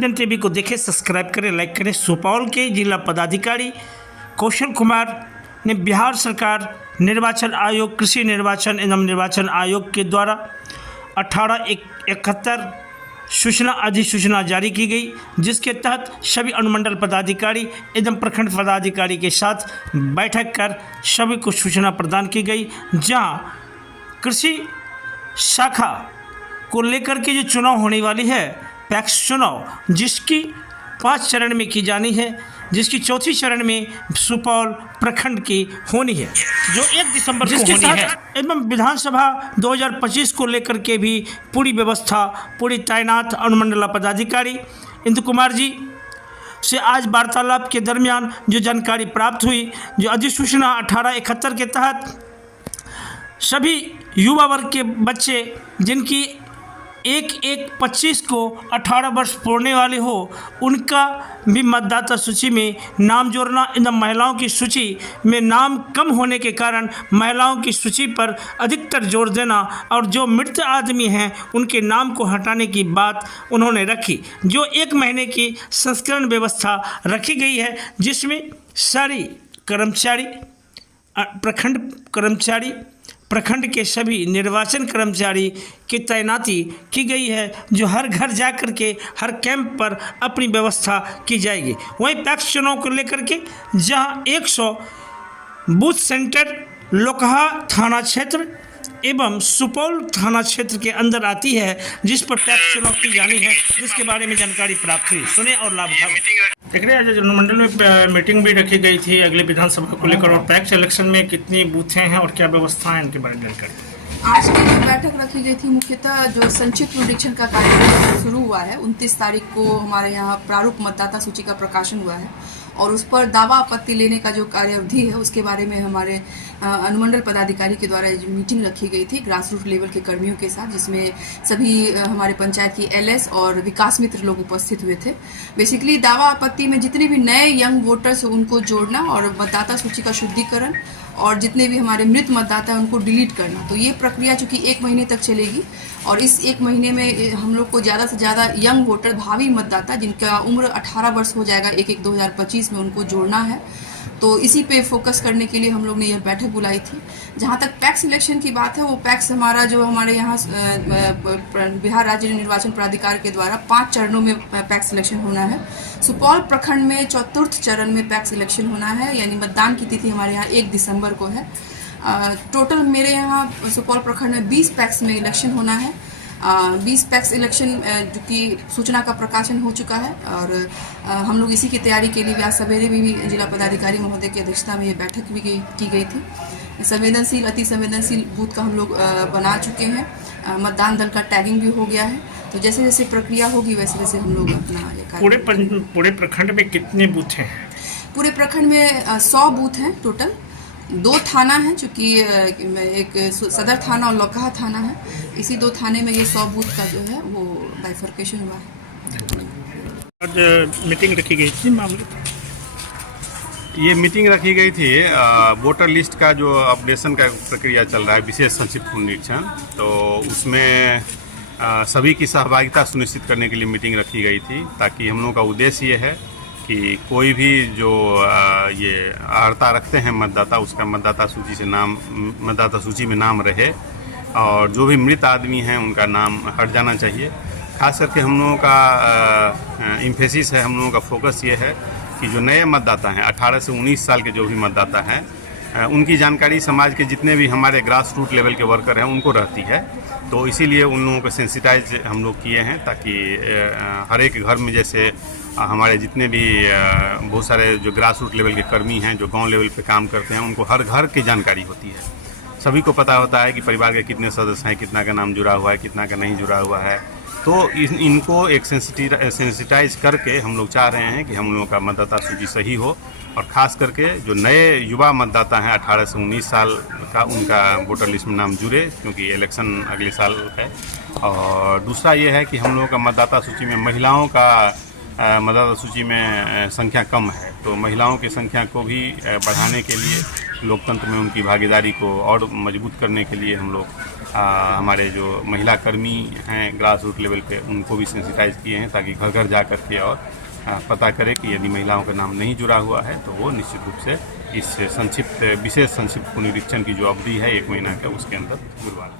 SBN TV को देखें, subscribe करें, लाइक करें। सुपौल के जिला पदाधिकारी कौशल कुमार ने बिहार सरकार निर्वाचन आयोग, कृषि निर्वाचन एवं निर्वाचन आयोग के द्वारा 1871 सूचना अधिसूचना जारी की गई, जिसके तहत सभी अनुमंडल पदाधिकारी एवं प्रखंड पदाधिकारी के साथ बैठक कर सभी को सूचना प्रदान की गई, जहां कृषि शाखा को लेकर के जो चुनाव होने वाली है, पैक्स चुनाव, जिसकी 5 चरण में की जानी है, जिसकी चौथी चरण में सुपौल प्रखंड की होनी है, जो 1 दिसंबर को होनी है। एवं विधानसभा 2025 को लेकर के भी पूरी व्यवस्था, पूरी तैनात अनुमंडल पदाधिकारी इंदु कुमार जी से आज वार्तालाप के दरमियान जो जानकारी प्राप्त हुई, जो अधिसूचना 1871 के तहत सभी युवा वर्ग के बच्चे जिनकी 1/1/25 को 18 वर्ष पूरने वाले हो, उनका भी मतदाता सूची में नाम जोड़ना एवं महिलाओं की सूची में नाम कम होने के कारण महिलाओं की सूची पर अधिकतर जोर देना और जो मृत आदमी हैं उनके नाम को हटाने की बात उन्होंने रखी, जो 1 महीने की संस्करण व्यवस्था रखी गई है, जिसमें सारी कर्मचारी, प्रखंड कर्मचारी, प्रखंड के सभी निर्वाचन कर्मचारी की तैनाती की गई है, जो हर घर जा कर के हर कैंप पर अपनी व्यवस्था की जाएगी। वहीं पैक्स चुनाव को लेकर के जहां 100 बूथ सेंटर लोकहा थाना क्षेत्र एवं सुपौल थाना क्षेत्र के अंदर आती है, जिस पर पैक्स चुनाव की जानी है, जिसके बारे में जानकारी प्राप्त हुई। सुने और लाभ उठाओ। देख रहे हैं, जनमंडल में मीटिंग भी रखी गई थी अगले विधानसभा को लेकर, और पैक्स इलेक्शन में कितनी बूथें हैं और क्या व्यवस्था है, इनके बारे में जानकारी। आज की जो बैठक रखी गई थी, मुख्यतः जो संक्षिप्त निरीक्षण का कार्यक्रम शुरू हुआ है, 29 तारीख को हमारे यहाँ प्रारूप मतदाता सूची का प्रकाशन हुआ है, और उस पर दावा आपत्ति लेने का जो कार्यावधि है उसके बारे में हमारे अनुमंडल पदाधिकारी के द्वारा मीटिंग रखी गई थी ग्रास रूट लेवल के कर्मियों के साथ, जिसमें सभी हमारे पंचायत की LS और विकास मित्र लोग उपस्थित हुए थे। बेसिकली दावा आपत्ति में जितने भी नए यंग वोटर्स उनको जोड़ना और मतदाता सूची का शुद्धिकरण, और जितने भी हमारे मृत मतदाता हैं उनको डिलीट करना। तो ये प्रक्रिया चूँकि 1 महीने तक चलेगी, और इस 1 महीने में हम लोग को ज़्यादा से ज़्यादा यंग वोटर, भावी मतदाता जिनका उम्र 18 वर्ष हो जाएगा 1/1/2025 में, उनको जोड़ना है। तो इसी पे फोकस करने के लिए हम लोग ने यह बैठक बुलाई थी। जहाँ तक पैक्स इलेक्शन की बात है, वो पैक्स हमारा जो हमारे यहाँ बिहार राज्य निर्वाचन प्राधिकार के द्वारा 5 चरणों में पैक्स इलेक्शन होना है। सुपौल प्रखंड में 4th चरण में पैक्स इलेक्शन होना है, यानी मतदान की तिथि हमारे यहाँ 1 दिसंबर को है। टोटल मेरे यहाँ सुपौल प्रखंड में 20 पैक्स में इलेक्शन होना है। 20 पैक्स इलेक्शन जो कि सूचना का प्रकाशन हो चुका है, और हम लोग इसी की तैयारी के लिए आज सवेरे भी जिला पदाधिकारी महोदय की अध्यक्षता में ये बैठक भी की गई थी। संवेदनशील, अति संवेदनशील बूथ का हम लोग बना चुके हैं। मतदान दल का टैगिंग भी हो गया है। तो जैसे जैसे प्रक्रिया होगी वैसे वैसे हम लोग अपना ये पूरे प्रखंड में कितने बूथ हैं? पूरे प्रखंड में 100 बूथ हैं टोटल। 2 थाना है, चूँकि एक सदर थाना और लोकहा थाना है। इसी 2 थाने में ये 100 बूथ का जो है वो बाइफर्केशन हुआ है। आज मीटिंग रखी गई थी मामले, ये मीटिंग रखी गई थी वोटर लिस्ट का जो अपडेशन का प्रक्रिया चल रहा है, विशेष संक्षिप्त निरीक्षण, तो उसमें सभी की सहभागिता सुनिश्चित करने के लिए मीटिंग रखी गई थी, ताकि हम लोगों का उद्देश्य ये है कि कोई भी जो ये अर्हता रखते हैं मतदाता, उसका मतदाता सूची में नाम रहे, और जो भी मृत आदमी हैं उनका नाम हट जाना चाहिए। खास करके हम लोगों का इम्फेसिस है, हम लोगों का फोकस ये है कि जो नए मतदाता हैं, 18 से 19 साल के जो भी मतदाता हैं, उनकी जानकारी समाज के जितने भी हमारे ग्रास रूट लेवल के वर्कर हैं उनको रहती है। तो इसीलिए उन लोगों को सेंसिटाइज हम लोग किए हैं, ताकि हर एक घर में, जैसे हमारे जितने भी बहुत सारे जो ग्रास रूट लेवल के कर्मी हैं जो गांव लेवल पे काम करते हैं, उनको हर घर की जानकारी होती है। सभी को पता होता है कि परिवार के कितने सदस्य हैं, कितना का नाम जुड़ा हुआ है, कितना का नहीं जुड़ा हुआ है। तो इनको एक सेंसिटाइज करके हम लोग चाह रहे हैं कि हम लोगों का मतदाता सूची सही हो, और ख़ास करके जो नए युवा मतदाता हैं 18 से 19 साल का, उनका वोटर लिस्ट में नाम जुड़े, क्योंकि इलेक्शन अगले साल है। और दूसरा ये है कि हम लोगों का मतदाता सूची में महिलाओं का मतदाता सूची में संख्या कम है, तो महिलाओं की संख्या को भी बढ़ाने के लिए लोकतंत्र में उनकी भागीदारी को और मजबूत करने के लिए हम लोग हमारे जो महिला कर्मी हैं ग्रास रूट लेवल पे उनको भी सेंसिटाइज किए हैं, ताकि घर घर जा कर के और पता करें कि यदि महिलाओं का नाम नहीं जुड़ा हुआ है तो वो निश्चित रूप से इस विशेष संक्षिप्त पुनरीक्षण की जो अवधि है 1 महीना का, उसके अंदर जुड़वा लें।